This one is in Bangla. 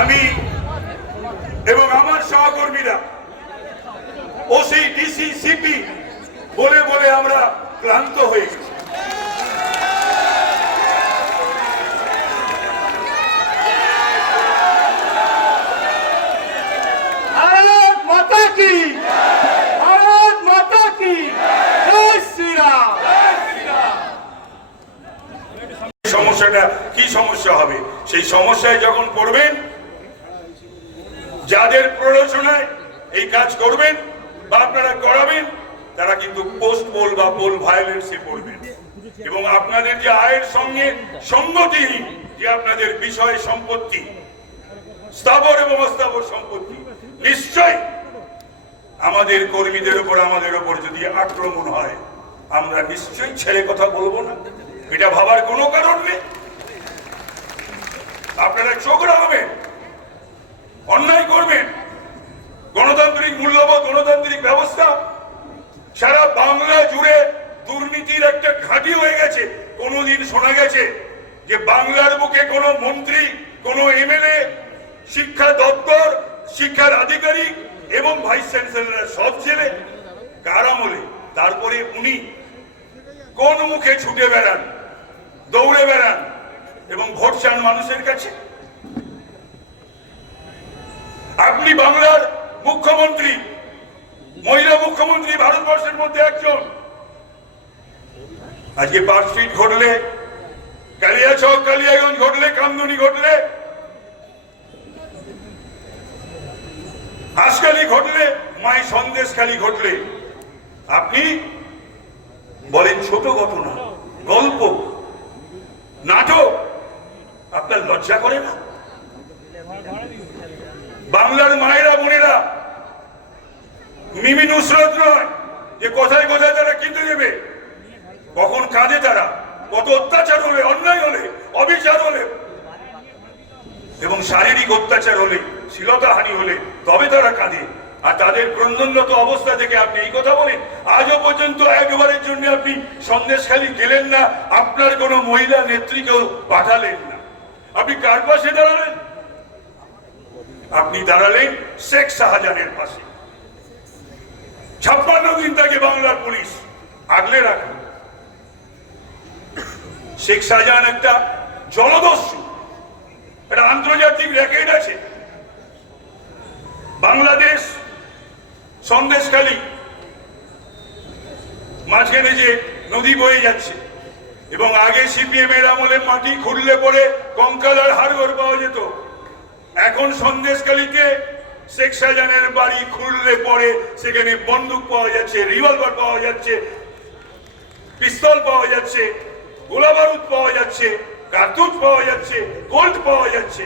আমি এবং আমার সহকর্মীরা ওসি ডিসি সিপি বলে বলে আমরা ক্লান্ত হয়েছি গেছি। সমস্যাটা কি সমস্যা হবে? সেই সমস্যায় যখন পড়বেন, যাদের প্ররোচনায় এই কাজ করবেন বা আপনারা করাবেন, তারা কিন্তু পোস্ট পোল বা পোল ভায়োলেন্সে পড়বেন। এবং আপনাদের যে আয়ের সঙ্গে সঙ্গতিহীন, যে আপনাদের বিষয় সম্পত্তি, স্থাবর এবং অস্থাবর সম্পত্তি নিশ্চয় আমাদের কর্মীদের উপর, আমাদের উপর যদি আক্রমণ হয়, আমরা নিশ্চয়ই ছেড়ে কথা বলব না। এটা ভাবার কোনো কারণ নেই। আপনারা চোখ রাখবেন অন্যায় করবেন। গণতান্ত্রিক মূল্যবোধ, গণতান্ত্রিক ব্যবস্থা। সারা বাংলা জুড়ে দুর্নীতির একটা ঘাঁটি হয়ে গেছে। কোনোদিন শোনা গেছে যে বাংলার বুকে কোনো মন্ত্রী, কোনো এমএলএ, শিক্ষা দপ্তর, শিক্ষার আধিকারিক এবং ভাইস চ্যান্সেলর সব ছেলে কার আমলে? তারপরে উনি কোন মুখে ছুটে বেড়ান? দৌড়ে বেড়ান এবং ভোট চান মানুষের কাছে। আপনি বাংলার মুখ্যমন্ত্রী, মহিলা মুখ্যমন্ত্রী, ভারতবর্ষের মধ্যে একজন। আজকে পার্ক স্ট্রিট ঘটলে কালিয়াচক কালিয়াগঞ্জ ঘটলে, কামদুনি ঘটলে, হাঁসখালি ঘটলে, মাই সন্দেশখালি ঘটলে। আপনি বলেন ছোট ঘটনা, গল্প। নাটক? আপনার লজ্জা করে না? বাংলার মায়েরা, বোনেরা, মিমি নুসরত নয় যে কোথায় কোথায় তারা কিনতে দেবে, কখন কাঁদে তারা, কত অত্যাচার হলে, অন্যায় হলে, অবিচার হলে, এবং শারীরিক অত্যাচার হলে শ্লীলতাহানি হলে, তবে তারা কাঁদে। আর তাদের ক্রন্দনরত অবস্থা থেকে আপনি এই কথা বলেন? আজও পর্যন্ত একবারের জন্য আপনি সন্দেশখালি গেলেন না, আপনার কোনো মহিলা নেত্রীকেও পাঠালেন না। আপনি কার পাশে দাঁড়ালেন? আপনি দাঁড়ালেন শেখ শাহজাহানের পাশে। ছাপ্পান্ন দিন তাকে বাংলার পুলিশ আগলে রাখা। শেখ শাহজাহান একটা জলদস্যু একটা আন্তর্জাতিক র্যাকেট আছে। বাংলাদেশ সন্দেশখালী মাঝখানে যে নদী বয়ে যাচ্ছে। এবং আগে সিপিএম এর আমলে মাটি খুঁড়লে পরে কঙ্কাল আর হাড়গোড় পাওয়া যেত। এখন সন্দেশখালীতে শেখ শাহজাহানের বাড়ি খুঁড়লে পরে সেখানে বন্দুক পাওয়া যাচ্ছে, রিভলভার পাওয়া যাচ্ছে, পিস্তল পাওয়া যাচ্ছে গোলা বারুদ পাওয়া যাচ্ছে, কার্তুজ পাওয়া যাচ্ছে, গোল্ড পাওয়া যাচ্ছে।